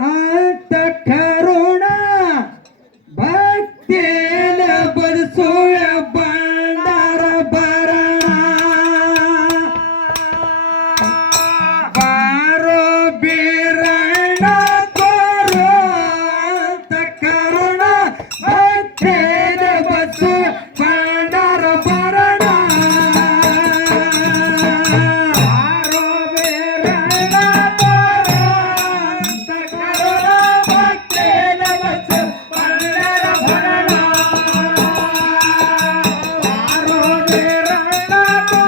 ಅಂತ ಕರುಣ ಭಕ್ತಿಯ ಬದುಸುವ ಬಂಡಾರ ಬರಣ ಬಾರೋ ಬೀರಣ್ಣ ತೋರೋ ಅಂತ ಕರುಣ ಭಕ್ತಿಯ ಬದುಸುವ ಬಂಡಾರ ಬರಣ ಬಾರೋ ಬೀರಣ್ಣ ತೋರೋ ಅಂತ ಕರುಣ ಭಕ್ತಿಯ ಬದುಸುವ ಬಂಡಾರ ಬರಣ ಬಾರೋ ಬೀರಣ್ಣ ತೋರೋ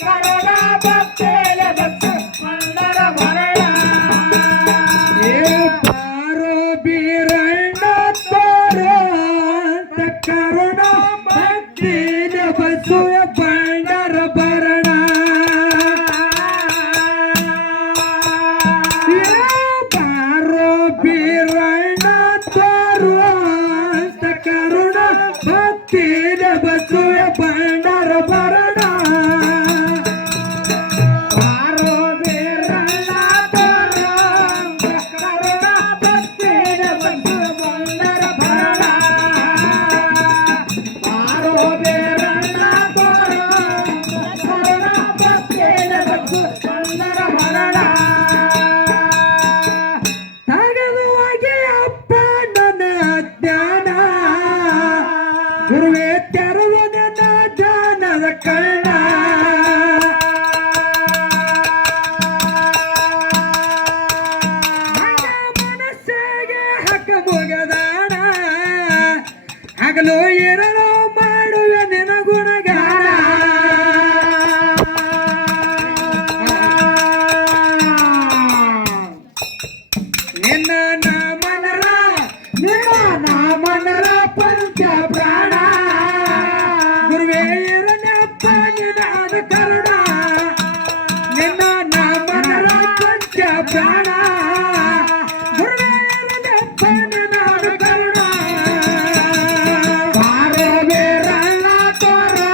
ಕರುಣ ಭಕ್ತಿಯ ಬದುಸುವ ಬಂಡಾರ ಬರಣ ಏ ಬಾರೋ ಬೀರಣ್ಣ ತೋರೋ ಅಂತ ಕರುಣ ಭಕ್ತಿಯ ಬದುಸುವ ಬಂಡಾರ ಬರಣ ಏ ಬಾರೋ ಬೀರಣ್ಣ ತೋರೋ ಅಂತ ಕರುಣ ಭಕ್ತಿಯ ಬದುಸುವ ಬಂಡಾರ ಬರಣ ಬಾರೋ ಬೀರಣ್ಣ ತೋರೋ ಕರುಣ ಭಕ್ತಿಯ ಬದುಸುವ ಬಂಡಾರ ಬರಣ ಬಾರೋ ಬೀರಣ್ಣ ತೋರೋ ಕರುಣ ಭಕ್ತಿಯ ಬದುಸುವ ಬಂಡಾರ ಬರಣ ತಗದು ಹೋಗಿ ಅಪ್ಪ ನನ್ನ ಜ್ಞಾನ ಗುರುವೇ ತೆರವು ನನ್ನ ಜ್ಞಾನದ ಕಣ್ಣ ನನ್ನ ಮನಸ್ಸಿಗೆ ಹಕ್ಕ ಮುಗದಾಣ ಹಗಲು ಎರಳು ಮಾಡುವೆ ನಿನ ಗುಣಗಾನ ನಿನ್ನ ನಾಮನರ ಪಂಚ ಪ್ರಾಣ ಗುರುವೇ ಇರನಪ್ಪ ನಿನ್ನ ಅನುಕರಣ ನಿನ್ನ ನಾಮನರ ಪಂಚ ಪ್ರಾಣ ಗುರುವೇ ಇರನಪ್ಪ ನಿನ್ನ ಅನುಕರಣ ಬಾರೋ ಬೀರಣ್ಣ ತೋರೋ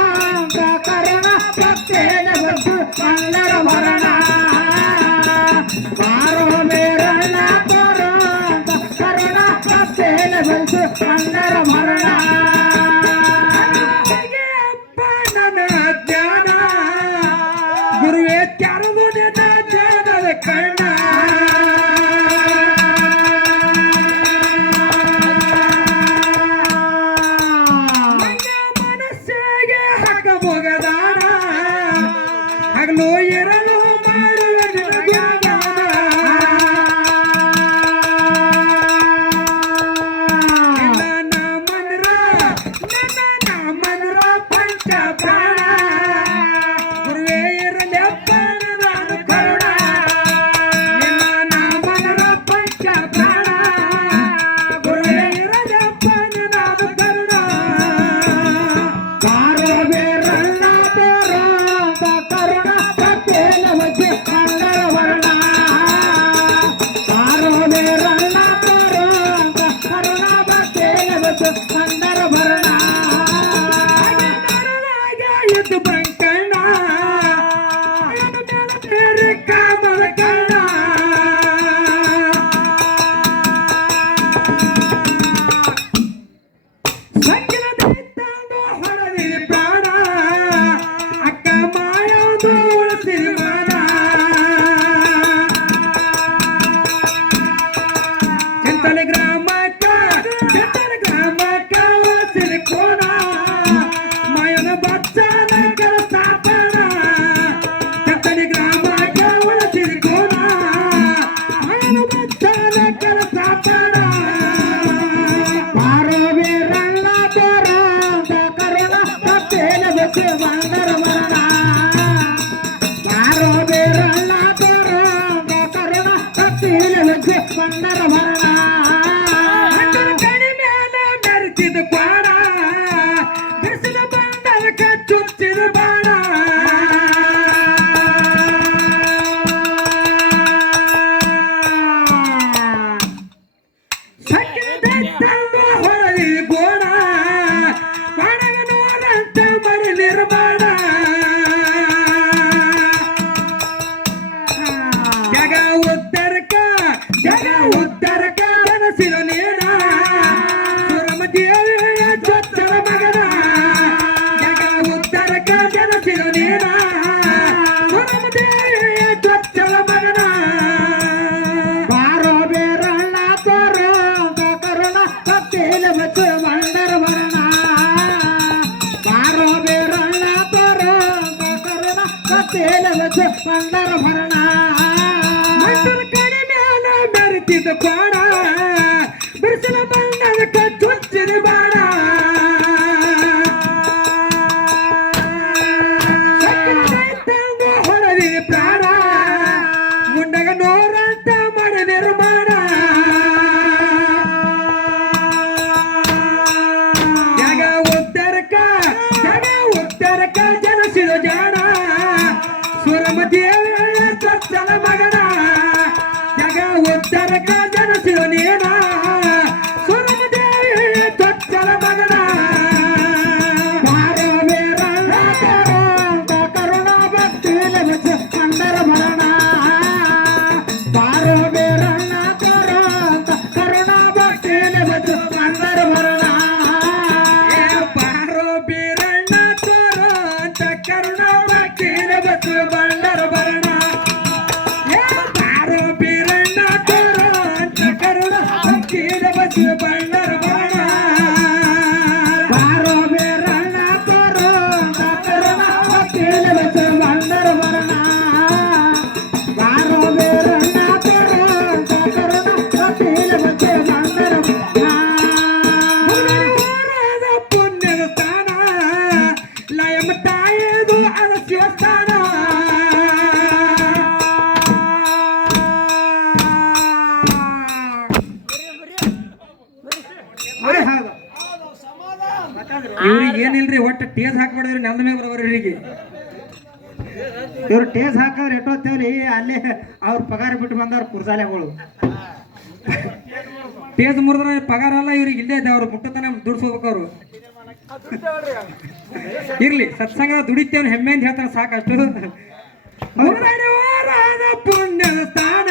ಕರುಣ ಭಕ್ತಿಯ ಬದುಸುವ ಬಂಡಾರ ಬರಣ ಬಾರೋ ಬೀರಣ್ಣ ತೋರೋ ಕರುಣ ಭಕ್ತಿಯ ಬದುಸುವ ಬಂಡಾರ ಬರಣ ಅಪ್ಪ ನನ್ನ ಜ್ಞಾನ ಗುರುವೇ ತೆರವು ನಿನ್ನ ಜ್ಞಾನದ ಕಣ್ಣ ನನ್ನ ಮನಸ್ಸಿಗೆ ಹಕ್ಕ ಮುಗದಾಣ ಹಗಲು ಎರಳು ಮಾಡುವೆ ನಿನ ಗುಣಗಾನ ನಿನ್ನ ನಾಮನರ ಪಂಚ ಪ್ರಾಣ ಗುರುವೇ ಇರಲಪ್ಪ ನಿನ್ನ ಅನುಕರಣ ನಿನ್ನ ನಾಮನರ ಪಂಚ ಪ್ರಾಣ ಗುರುವೇ ಇರಲಪ್ಪ ನಿನ್ನ ಅನುಕರಣ ಬಾರೋ ಬೀರಣ್ಣ ತೋರೋ ಕರುಣ ಭಕ್ತಿಯ ಬದುಸುವ ಬಂಡಾರ ಬರಣ ಬಾರೋ ಬೀರಣ್ಣ ತೋರೋ ಕರುಣ ಭಕ್ತಿಯ ಬದುಸುವ ಬಂಡಾರ ಬರಣ ಎದ್ದು ಬಂಕಣ್ಣ ಬೇರೆ ಕಾಮದ ಕಣ್ಣ ಸಕ್ಕಿನದಿತ್ತಂದು ಹೊರದಿರಿ ಪ್ರಾಣ ಅಕ್ಕ ಮಾಯಂದು ಉಳಿಸಿರಿ ಮನ ಚಿಂತನೆ ಗ್ರಾಮಕ್ಕ ಉಳಿಸಿರಿ ಕೋಣ ಮಾಯನ ಬಚ್ಚನ ಸ್ಥಾಪನ ಚಿಂತನೆ ಗ್ರಾಮಕ್ಕ ಉಳಿಸಿರಿ ಕೋಣ ಮಾಯನ ಬಚ್ಚನ ಸ್ಥಾಪನ ಬಾರೋ ಬೀರಣ್ಣ ತೋರೋ ಕರುಣ ಭಕ್ತಿಯ ಬದುಸುವ ಬಂಡಾರ ಬರಣ ಬಾರೋ ಬೀರಣ್ಣ ತೋರೋ ಕರುಣ ಭಕ್ತಿಯ ಬದುಸುವ ಬಂಡಾರ ಬರಣ ಕಣಿ ಮೇಲೆ ಮೆರೆಸಿದ ಬಾಣ ಬಿಸಿಲು ಬಂದದಕ್ಕೆ ಚುಚ್ಚಿದ ಬಾಣ ಸಕ್ಕಿನದಿತ್ತಂದು ಹೊರದಿರಿ ಗೋಣ ಬಾಣಗ ನೂರಂತ ಮರಿ ನಿರ್ಮಾಣ ಜಗ ಉತ್ತರಕ ಜಗ ಉತ್ತರಕ ಜನಸಿದ ನೀನ ಸುರಮ ದೇವಿಯ ಚೊಚ್ಚಲ ಮಗನ ಜಗ ಉತ್ತರಕ ಜನಸಿದ ನೀನ ಸುರಮ ದೇವಿಯ ಚೊಚ್ಚಲ ಮಗನ ಬಾರೋ ಬೇರಣ್ಣ ತೋರೋ ಕರುಣ ಭಕ್ತಿಲ ಬಚ್ಚು ಬಂದರ ಬರಣ ಬಾರೋ ಬೇರಣ್ಣ ತೋರೋ ಕರುಣ ಭಕ್ತಿಲ ಬಚ್ಚು ಬಂದರ ಬರಣ ಬೆರೆತಿದ್ದ ಬಾಣ ಬಿಡಿಸಲ ಬಣ್ಣದ ಚುಚ್ಚಿದ ಬಾಣ ಹೊರದಿ ಪ್ರಾಣ ಮುಂಡಗ ನೋರಂತ ಮಾಡಿ ನಿರ್ಮಾಣ ಜಗ ಉತ್ತರಕ ಜನಸಿದ ಜಾಣ ಸುರಮ ದೇವಿಯ ಚೊಚ್ಚಲ ಮಗನ ಉತ್ತರಕ ಜನಸಿದ ನೀನ ಸುರಮ ದೇವಿಯ ಚೊಚ್ಚಲ ಮಗನ ಬಾರೋ ಬೇರಣ್ಣ ಕರುಣ ಭಕ್ತಿಲ ಬಚ್ಚು ಬಂದರ ಮರಣ ಬಾರೋ ಬೇರಣ್ಣ ಕರುಣ ಭಕ್ತಿಲ ಬಚ್ಚು ಬಂದರ ಮರಣ ಬಾರೋ ಬೇರಣ್ಣ ಕರುಣ ಭಕ್ತಿಲ ಬಚ್ಚು ಬಂದರ ಮರಣ ಬಂದರ ಬರಣ ಬಾರೋ ಬೇರಣ್ಣ ತೋರೋ ಕರುಣ ಭಕ್ತಿಲ ಬಚ್ಚು ಬಂದರ ಬರಣ ಬಾರೋ ಬೇರಣ್ಣ ತೋರೋ ಕರುಣ ಭಕ್ತಿಲ ಬಚ್ಚು ಬಂದರ ಬರಣ ಪುಣ್ಯದ ಸ್ಥಾನ ಲಯಮ ತಾಯದು ಅಲಸ್ಯ ಸ್ಥಾನ ಇವ್ರಿಗೆ ಏನಿಲ್ರಿ ಒಟ್ಟು ಟೇಸ್ ಹಾಕ್ಬಿಡಿದ್ರಿ ನೆಲದ ಮೇಲೆ ಬರೋರು ಇವರಿಗೆ ಇವ್ರು ಟೇಸ್ ಹಾಕಿದ್ರೆ ಎಷ್ಟೊತ್ತೇವ್ರಿ ಅಲ್ಲೇ ಅವ್ರ ಪಗಾರ ಬಿಟ್ಟು ಬಂದವ್ರ ಕುರ್ಸಾಲೆಗಳು ಟೇಸ್ ಮುರಿದ್ರೆ ಪಗಾರ ಅಲ್ಲ ಇವ್ರಿಗೆ ಇಲ್ಲೇ ಇದೆ ಅವ್ರು ಮುಟ್ಟತನ ದುಡ್ಸ್ಕೋಬೇಕು ಅವರು ಇರ್ಲಿ ಸತ್ಸಂಗ ದುಡಿತೇವ್ ಹೆಮ್ಮೆ ಅಂತ ಹೇಳ್ತಾರೆ ಸಾಕಷ್ಟು ಪುಣ್ಯದ ಸ್ಥಾನ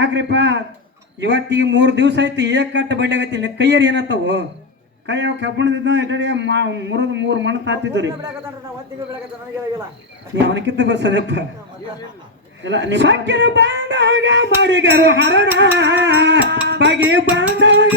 ಯಾಕ್ರಿಪ್ಪ ಇವತ್ತಿಗೆ 3 ದಿವಸ ಆಯ್ತು ಏಕಟ್ಟ ಬಡ್ಲಾಗತ್ತಿ ಕೈಯರ್ ಏನತ್ತವು ಕೈ ಅವ್ ಕಬ್ಬಣದಿದ್ದು ಎಟಡಿ ಮುರಿದು 3 ಮಣ್ಣು ತಾತಿದ್ದು ರೀ ನೀ ಅವನಕ್ಕಿಂತ ಬರ್ಸದಪ್ಪ ಸಕ್ಕಿನ ಬಂದಾಗ ಮಾಡಿಗರು ಹರಣ ಬಗೆ ಬಂದಾಗ